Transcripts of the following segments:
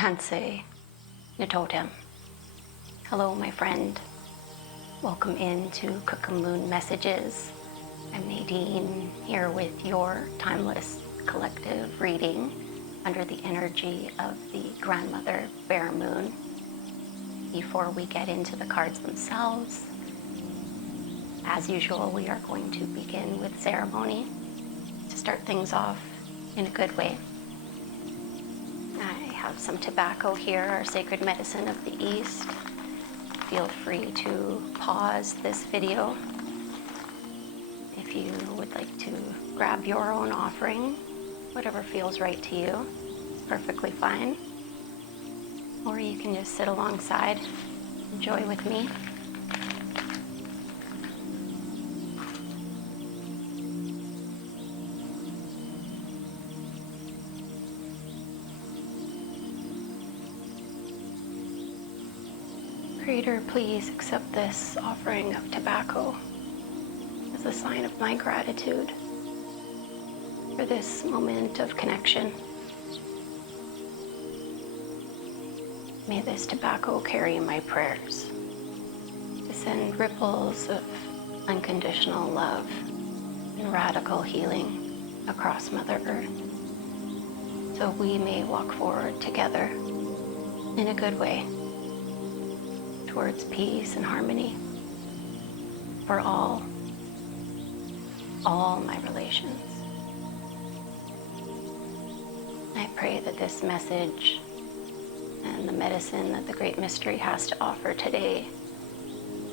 Tansei Natotem. Hello, my friend. Welcome into Moon Messages. I'm Nadine, here with your timeless collective reading under the energy of the grandmother Bear Moon. Before we get into the cards themselves, as usual, we are going to begin with ceremony to start things off in a good way. I have some tobacco here, our sacred medicine of the East. Feel free to pause this video if you would like to grab your own offering. Whatever feels right to you is perfectly fine. Or you can just sit alongside, enjoy with me. Creator, please accept this offering of tobacco as a sign of my gratitude for this moment of connection. May this tobacco carry my prayers to send ripples of unconditional love and radical healing across Mother Earth, so we may walk forward together in a good way towards peace and harmony for all my relations. I pray that this message and the medicine that the Great Mystery has to offer today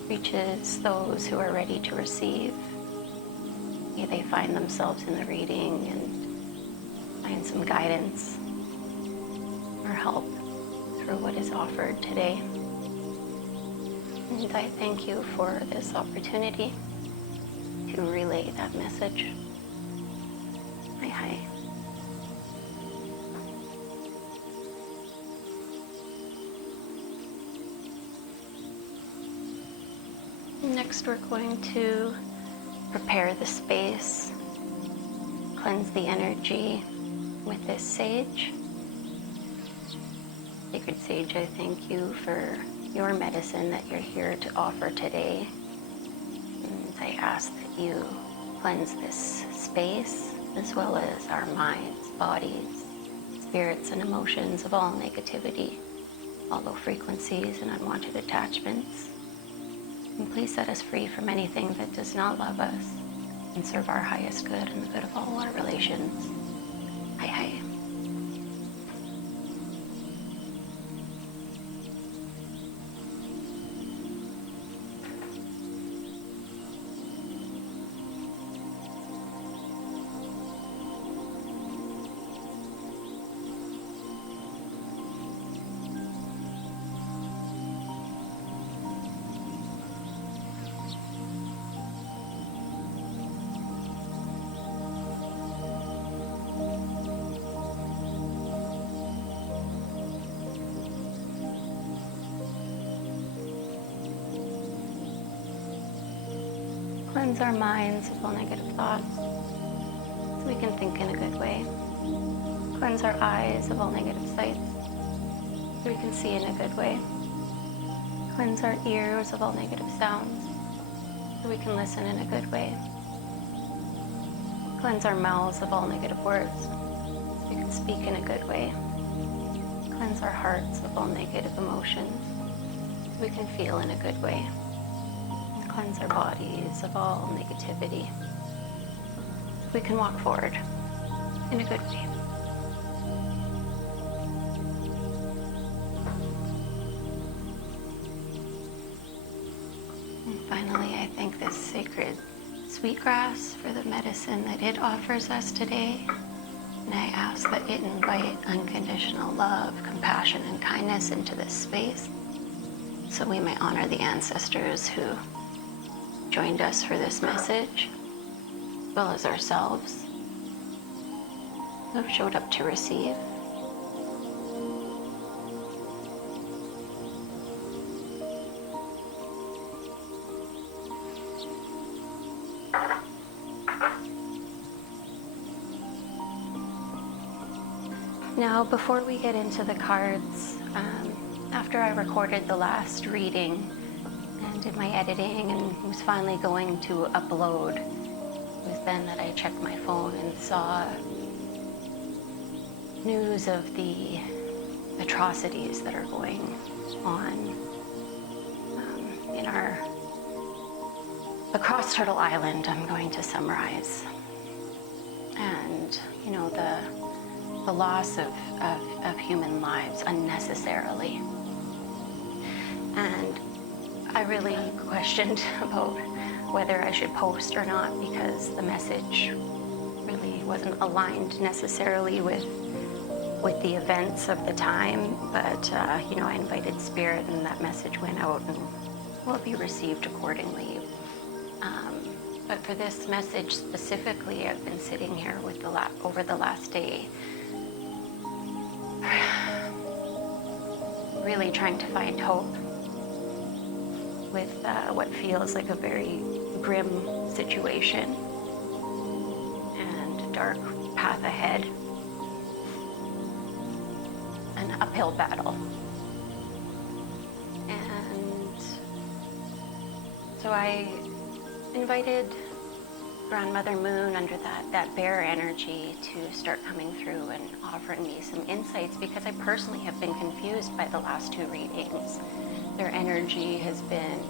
reaches those who are ready to receive. May they find themselves in the reading and find some guidance or help through what is offered today. And I thank you for this opportunity to relay that message. Hi. Next, we're going to prepare the space, cleanse the energy with this sage. Sacred Sage, I thank you for your medicine that you're here to offer today. And I ask that you cleanse this space as well as our minds, bodies, spirits, and emotions of all negativity, all low frequencies and unwanted attachments. And please set us free from anything that does not love us and serve our highest good and the good of all our relations. Hi. Cleanse our minds of all negative thoughts so we can think in a good way. Cleanse our eyes of all negative sights so we can see in a good way. Cleanse our ears of all negative sounds so we can listen in a good way. Cleanse our mouths of all negative words so we can speak in a good way. Cleanse our hearts of all negative emotions so we can feel in a good way. Cleanse our bodies of all negativity. We can walk forward in a good way. And finally, I thank this sacred sweetgrass for the medicine that it offers us today. And I ask that it invite unconditional love, compassion, and kindness into this space so we may honor the ancestors who joined us for this message, as well as ourselves who have showed up to receive. Now, before we get into the cards, after I recorded the last reading and did my editing and was finally going to upload, it was then that I checked my phone and saw news of the atrocities that are going on across Turtle Island. I'm going to summarize. And, you know, the loss of human lives unnecessarily. And I really questioned about whether I should post or not, because the message really wasn't aligned necessarily with the events of the time. But, you know, I invited Spirit and that message went out and will be received accordingly. But for this message specifically, I've been sitting here with over the last day, really trying to find hope with what feels like a very grim situation and a dark path ahead, an uphill battle. And so I invited Grandmother Moon under that bear energy to start coming through and offering me some insights, because I personally have been confused by the last two readings. Their energy has been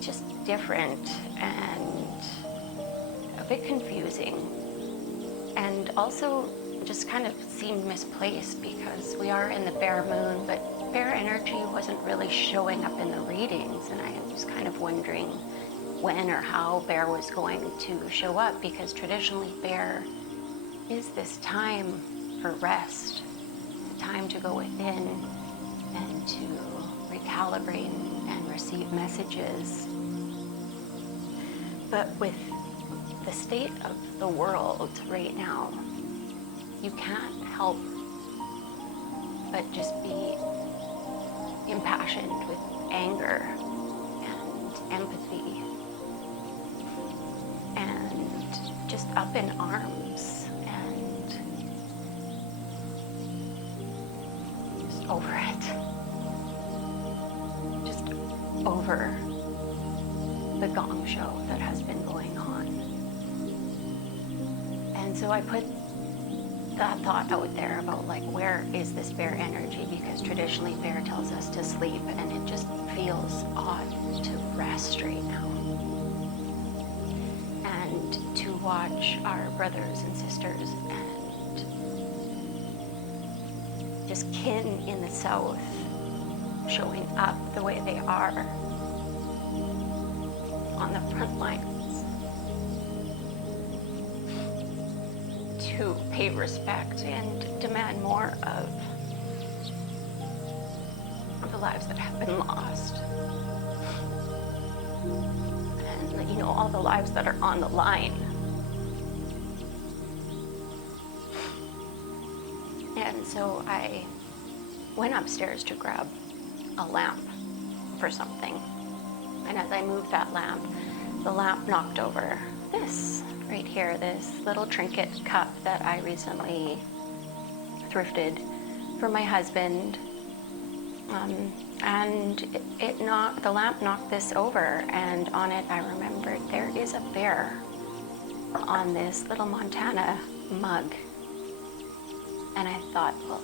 just different and a bit confusing, and also just kind of seemed misplaced, because we are in the bear moon, but bear energy wasn't really showing up in the readings, and I was kind of wondering when or how bear was going to show up, because traditionally bear is this time for rest, the time to go within and to recalibrate and receive messages. But with the state of the world right now, you can't help but just be impassioned with anger and empathy and just up in arms and just over it. Just over the gong show that has been going on. And so I put that thought out there about, like, where is this bear energy? Because traditionally bear tells us to sleep, and it just feels odd to rest right now. And to watch our brothers and sisters and just kin in the South showing up the way they are on the front lines to pay respect and demand more of the lives that have been lost. And, you know, all the lives that are on the line. And so I went upstairs to grab a lamp for something. And as I moved that lamp, the lamp knocked over this right here, this little trinket cup that I recently thrifted for my husband. And the lamp knocked this over, and on it I remembered there is a bear on this little Montana mug. And I thought, well,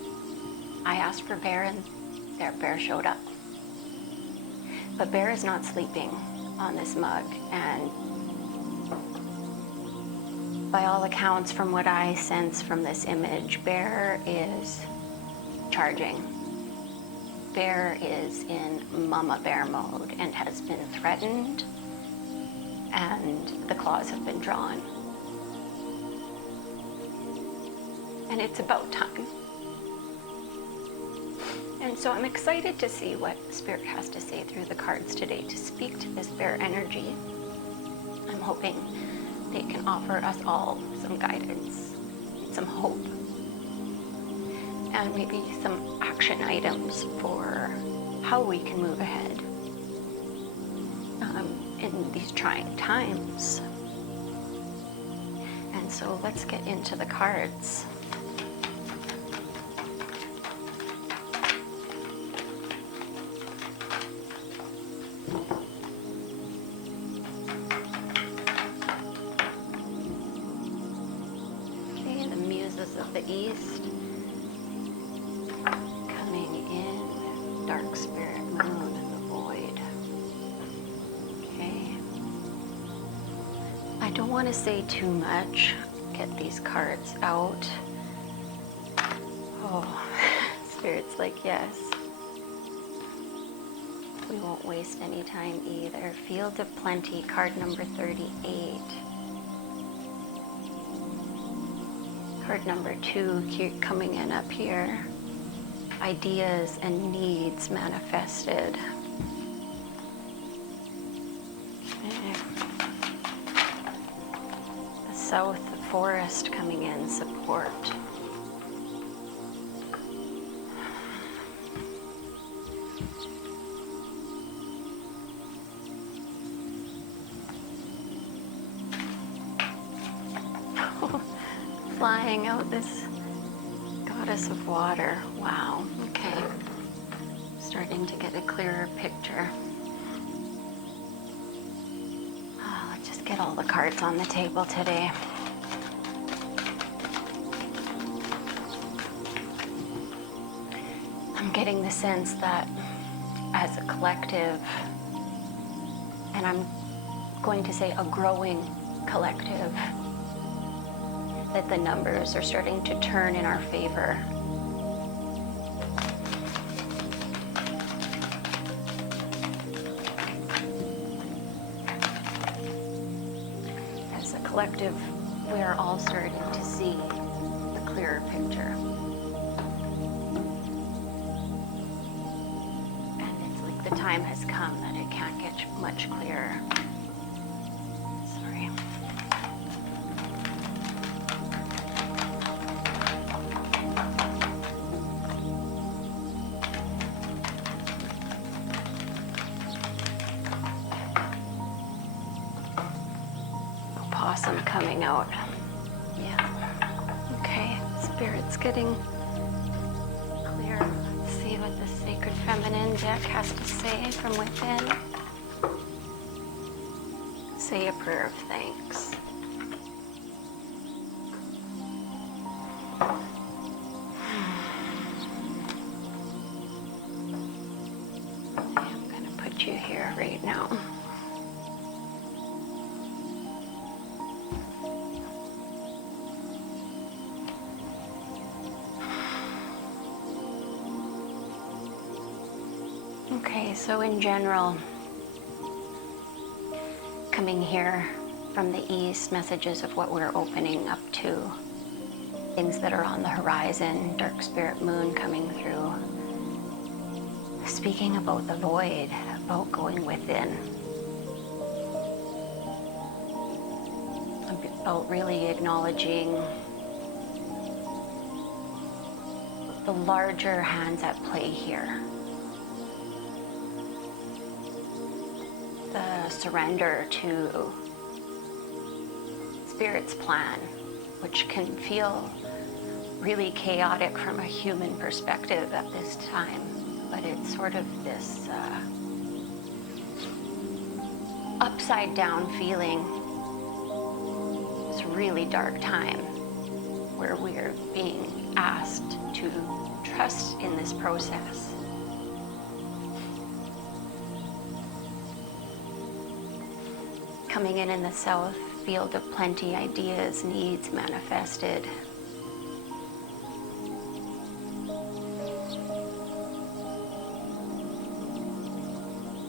I asked for bear and bear showed up. But bear is not sleeping on this mug, and by all accounts, from what I sense from this image, bear is charging. Bear is in mama bear mode and has been threatened, and the claws have been drawn. And it's about time. And so I'm excited to see what Spirit has to say through the cards today to speak to this bear energy. I'm hoping they can offer us all some guidance, some hope, and maybe some action items for how we can move ahead in these trying times. And so let's get into the cards. east. Coming in, dark spirit moon in the void. Okay. I don't want to say too much. Get these cards out. Oh, Spirit's like, yes. We won't waste any time either. Field of Plenty, card number 38. Card number 2, keep coming in up here. Ideas and needs manifested. Okay. The South, the Forest coming in, support. Flying out this goddess of water. Wow, okay. Starting to get a clearer picture. Oh, let's just get all the cards on the table today. I'm getting the sense that as a collective, and I'm going to say a growing collective, that the numbers are starting to turn in our favor. As a collective, we are all starting to see the clearer picture. And it's like the time has come that it can't get much clearer. Sorry. Possum coming out. Yeah. Okay. Spirit's getting clear. Let's see what the Sacred Feminine deck has to say from within. Say a prayer of thanks. I'm going to put you here right now. Okay, so in general, coming here from the east, messages of what we're opening up to, things that are on the horizon, dark spirit moon coming through, speaking about the void, about going within, about really acknowledging the larger hands at play here. The surrender to Spirit's plan, which can feel really chaotic from a human perspective at this time, but it's sort of this upside down feeling, this really dark time where we're being asked to trust in this process. Coming in the South, Field of Plenty, ideas, needs manifested.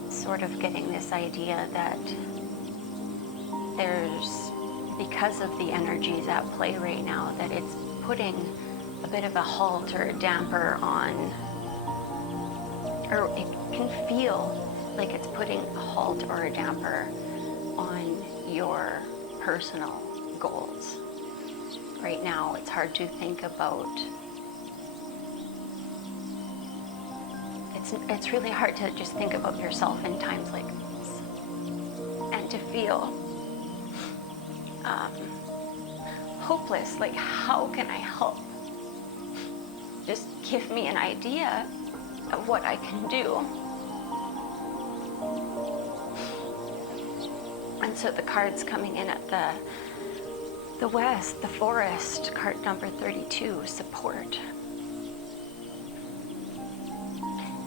Sort of getting this idea that there's, because of the energies at play right now, that it's putting a bit of a halt or a damper on, or it can feel like it's putting a halt or a damper on your personal goals. Right now, it's hard to think about, it's really hard to just think about yourself in times like this and to feel hopeless, like how can I help? Just give me an idea of what I can do. And so the cards coming in at the The west, the forest, card number 32, support.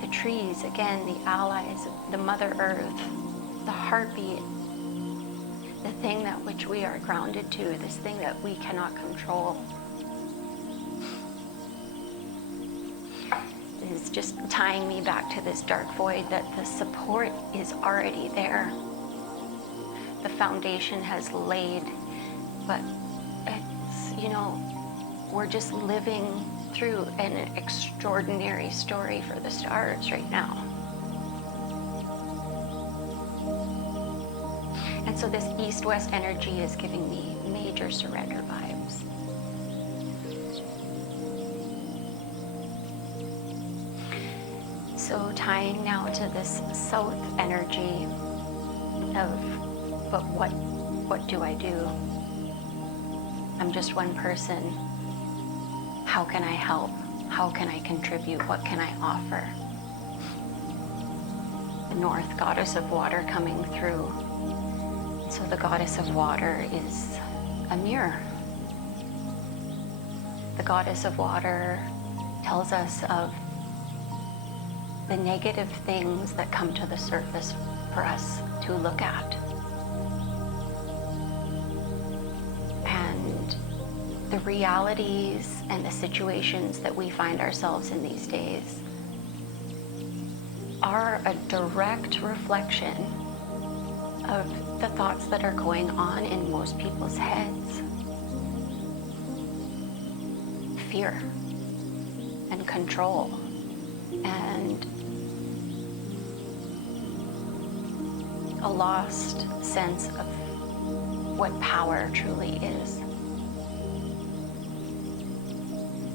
The trees, again, the allies, the Mother Earth, the heartbeat, the thing that which we are grounded to, this thing that we cannot control. Is just tying me back to this dark void, that the support is already there. The foundation has laid, but it's, you know, we're just living through an extraordinary story for the stars right now. And so this east-west energy is giving me major surrender vibes. So tying now to this south energy of, but what do I do? I'm just one person. How can I help? How can I contribute? What can I offer? The north, goddess of water coming through. So the goddess of water is a mirror. The goddess of water tells us of the negative things that come to the surface for us to look at. And the realities and the situations that we find ourselves in these days are a direct reflection of the thoughts that are going on in most people's heads. Fear and control and a lost sense of what power truly is.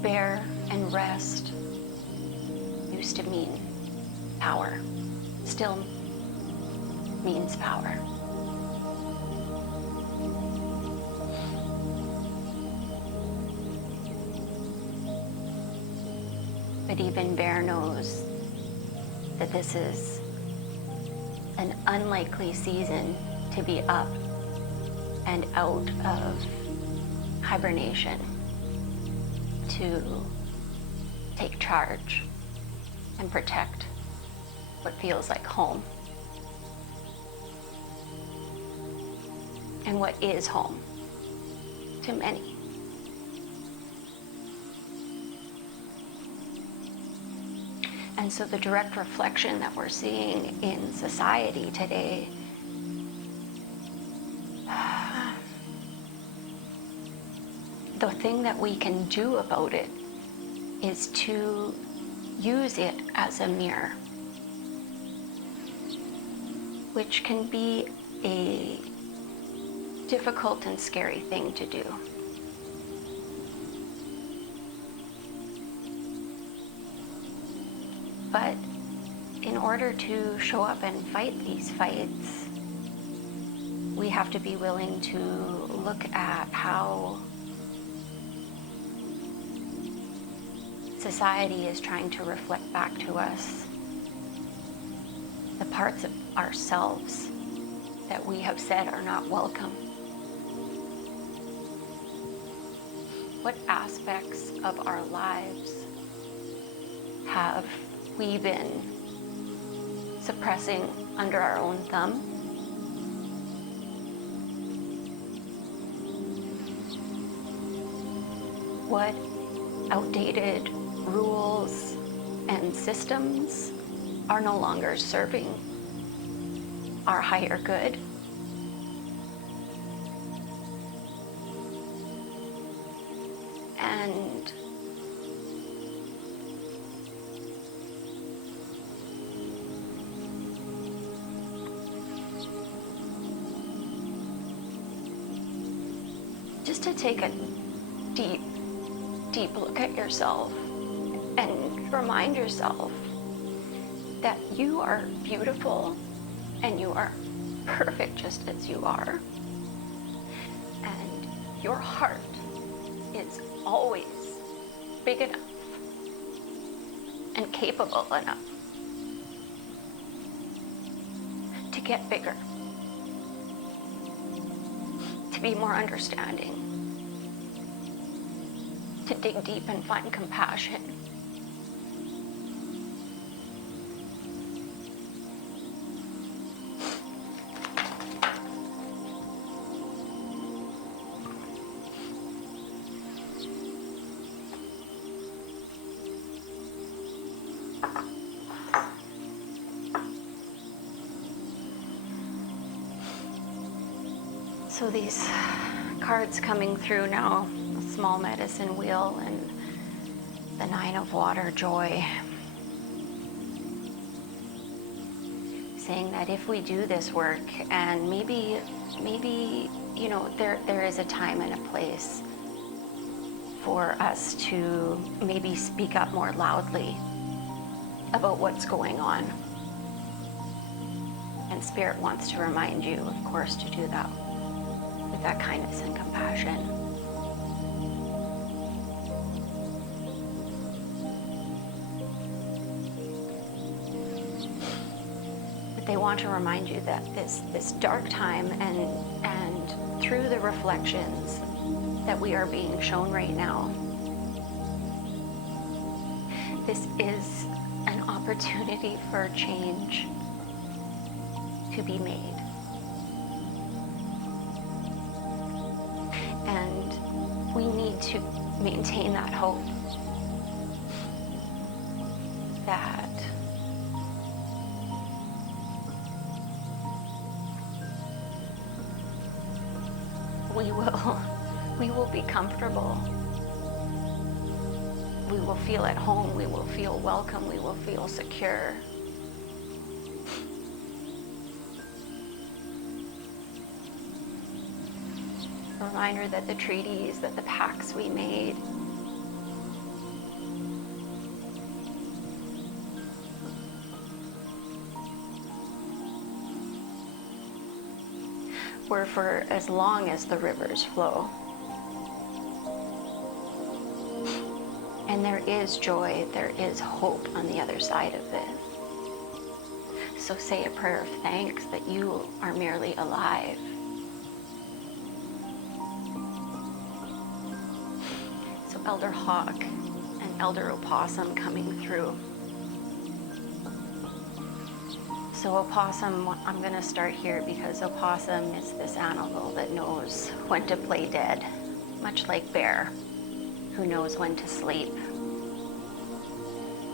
Bear and rest used to mean power, still means power. But even Bear knows that this is an unlikely season to be up and out of hibernation, to take charge and protect what feels like home and what is home to many. And so the direct reflection that we're seeing in society today the thing that we can do about it is to use it as a mirror, which can be a difficult and scary thing to do. But in order to show up and fight these fights, we have to be willing to look at how society is trying to reflect back to us the parts of ourselves that we have said are not welcome. What aspects of our lives have we been suppressing under our own thumb? What outdated rules and systems are no longer serving our higher good? And just to take a deep look at yourself and remind yourself that you are beautiful and you are perfect just as you are. And your heart is always big enough and capable enough to get bigger, to be more understanding, to dig deep and find compassion. So these cards coming through now, the small medicine wheel and the 9 of water, joy, saying that if we do this work, and maybe you know, there is a time and a place for us to maybe speak up more loudly about what's going on. And Spirit wants to remind you, of course, to do that with that kindness and compassion. But they want to remind you that this dark time and through the reflections that we are being shown right now, this is an opportunity for change to be made. And we need to maintain that hope that we will be comfortable. We will feel at home. We will feel welcome. We will feel secure. A reminder that the treaties, that the pacts we made, were for as long as the rivers flow. And there is joy, there is hope on the other side of this. So say a prayer of thanks that you are merely alive. So Elder Hawk and Elder Opossum coming through. So opossum, I'm gonna start here because opossum is this animal that knows when to play dead, much like bear, who knows when to sleep.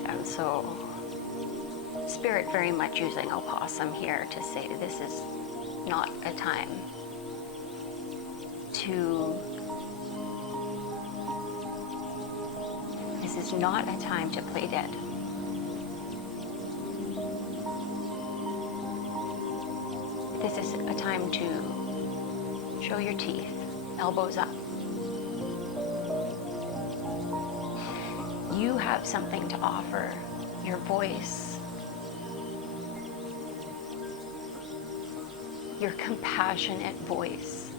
And so Spirit very much using opossum here to say this is not a time to, this is not a time to play dead. This is a time to show your teeth, elbows up. You have something to offer, your voice, your compassionate voice.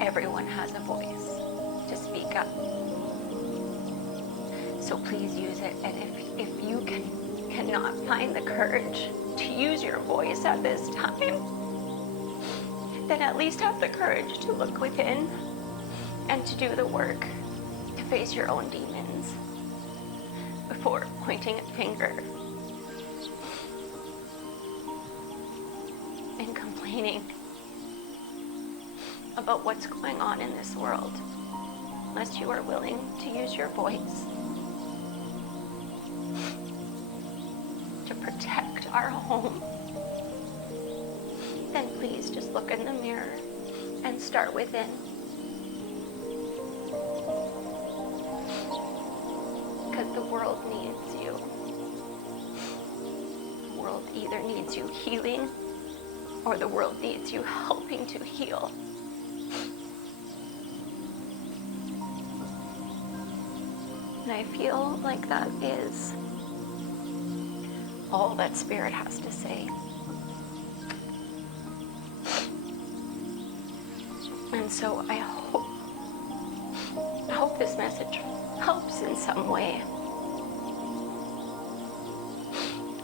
Everyone has a voice to speak up. So please use it, and if you cannot find the courage to use your voice at this time, then at least have the courage to look within and to do the work to face your own demons before pointing a finger and complaining about what's going on in this world, unless you are willing to use your voice to protect our home. Then please just look in the mirror and start within. Because the world needs you. The world either needs you healing or the world needs you helping to heal. And I feel like that is all that Spirit has to say. And so I hope this message helps in some way.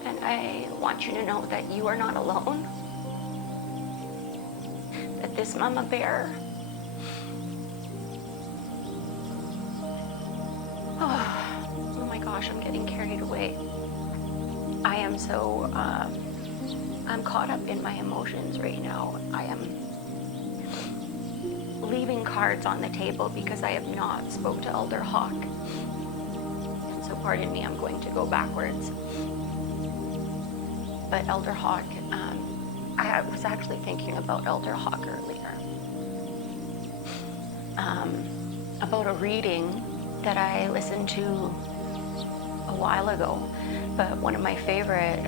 And I want you to know that you are not alone. That this mama bear gosh, I'm getting carried away. I am so, I'm caught up in my emotions right now. I am leaving cards on the table because I have not spoke to Elder Hawk. And so pardon me, I'm going to go backwards. But Elder Hawk, I was actually thinking about Elder Hawk earlier. About a reading that I listened to a while ago, but one of my favorite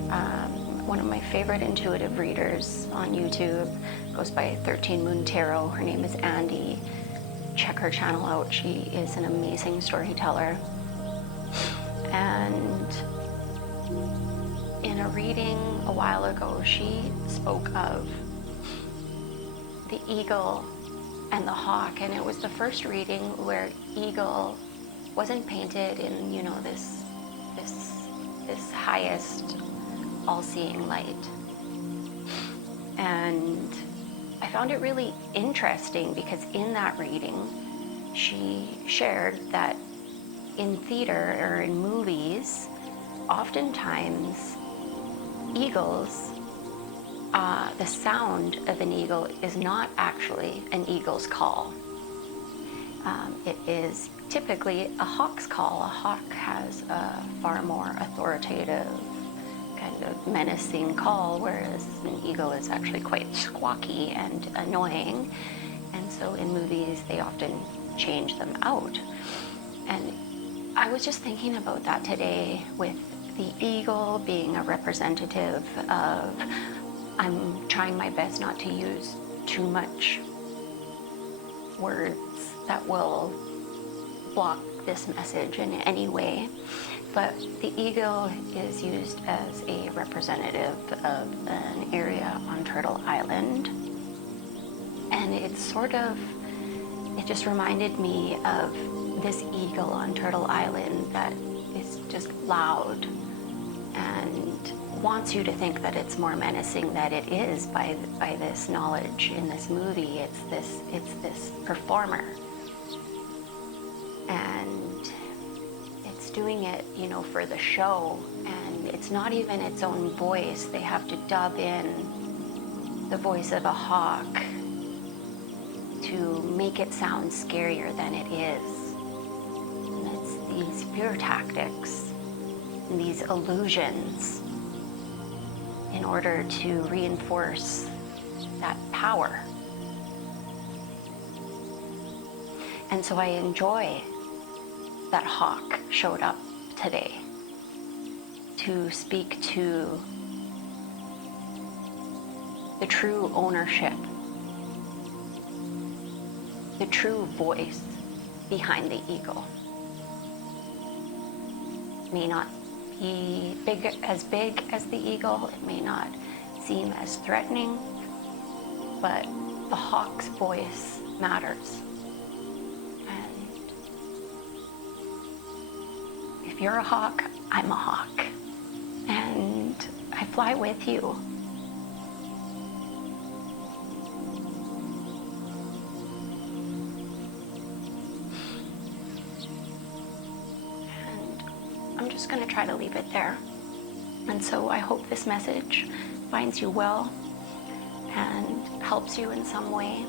intuitive readers on YouTube goes by 13 Moon Tarot. Her name is Andy. Check her channel out. She is an amazing storyteller. And in a reading a while ago, she spoke of the eagle and the hawk, and it was the first reading where eagle wasn't painted in, you know, this highest all-seeing light. And I found it really interesting because in that reading she shared that in theater or in movies, oftentimes eagles, the sound of an eagle is not actually an eagle's call. It is typically a hawk's call. A hawk has a far more authoritative, kind of menacing call, whereas an eagle is actually quite squawky and annoying. And so in movies, they often change them out. And I was just thinking about that today, with the eagle being a representative of, I'm trying my best not to use too much words that will block this message in any way, but the eagle is used as a representative of an area on Turtle Island. And it just reminded me of this eagle on Turtle Island that is just loud and wants you to think that it's more menacing than it is by this knowledge in this movie. It's this performer, and it's doing it, you know, for the show, and it's not even its own voice. They have to dub in the voice of a hawk to make it sound scarier than it is. And it's these fear tactics and these illusions in order to reinforce that power. And so I enjoy that hawk showed up today to speak to the true ownership, the true voice behind the eagle. It may not be big as the eagle, it may not seem as threatening, but the hawk's voice matters. And if you're a hawk, I'm a hawk, and I fly with you. I'm just going to try to leave it there. And so I hope this message finds you well and helps you in some way.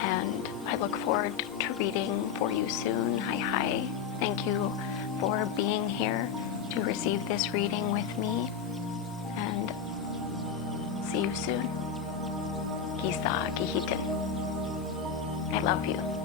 And I look forward to reading for you soon. Hi. Thank you for being here to receive this reading with me. And see you soon. Kisa kihitin. I love you.